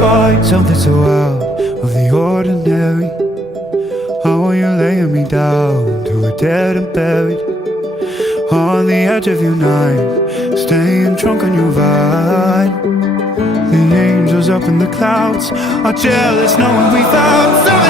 find something so out of the ordinary. How are you laying me down to a dead and buried on the edge of your night, staying drunk on your vine. The angels up in the clouds are jealous knowing we found something